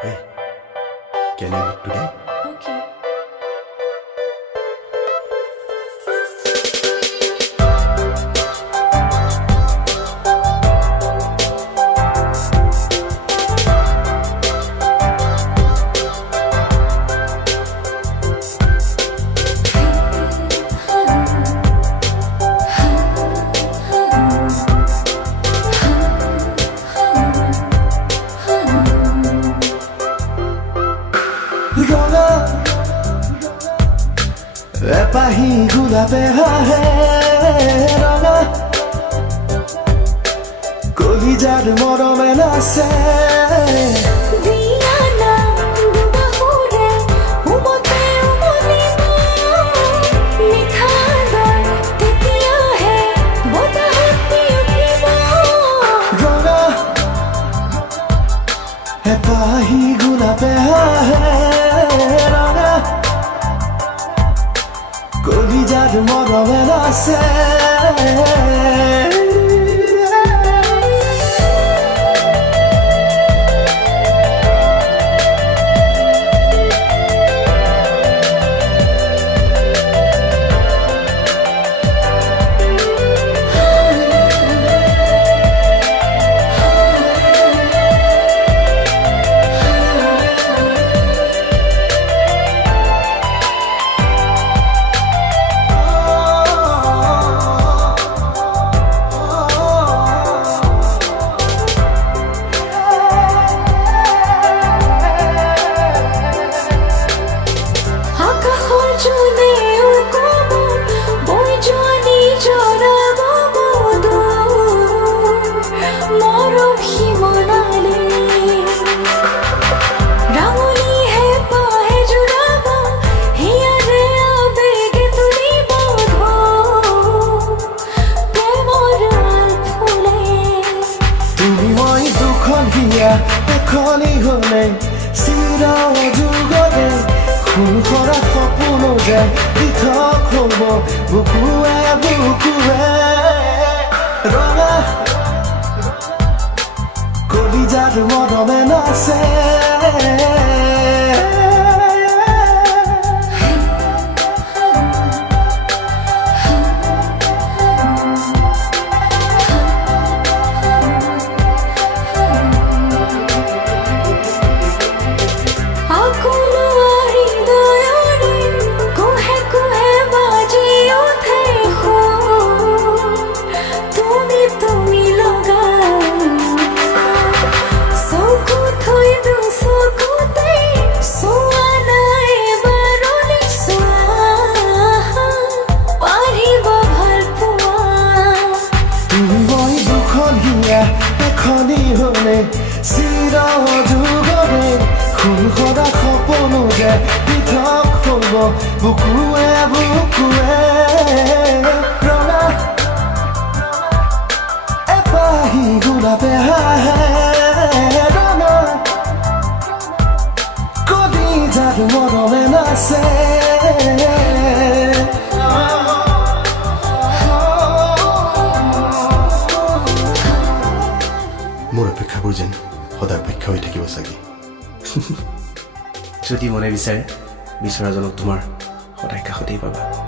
Hey, can you meet today? Okay. এপাহি গোলাপে হাহে ৰঙা কলিজাৰ মৰমে নাচে দিয়ানা দুবাহুৰে উমতে উমলিব মিঠা গান তেতিয়াহে বতাহত বিয়পিব ৰঙা এপাহি গোলাপে হাহে ৰঙা কলিজাৰ মৰমে নাচে আকাশৰ জোনে উকব বৈ যোৱা নিজৰ মধুৰ মৰম সীমনালে ৰাঙলীহে পাহে জোৰাব হিয়াৰে আবেগে তুলিব প্ৰেমৰ ফুলে তুমি মই দুখন হিয়া এখনি হলে চিৰ যুগৰে খুন কৰা সপোনো যে পৃথক হব বুকুৱে বুকুৱে ৰঙা কলিজাৰ মৰমে নাচে এখনি হলে চিৰ যুগৰে খুন কৰা সপোনো যে পৃথক হব বুকুৱে বুকুৱে ৰঙা এপাহি গোলাপে হাহে ৰঙা কলিজাৰ মৰমে নাচে মোৰ অপেক্ষাবোৰ যেন সদায় অপেক্ষা হৈ থাকিব চাগে যদি মনে বিচাৰে বিচৰাজনক তোমাৰ সদায় কাষতেই পাবা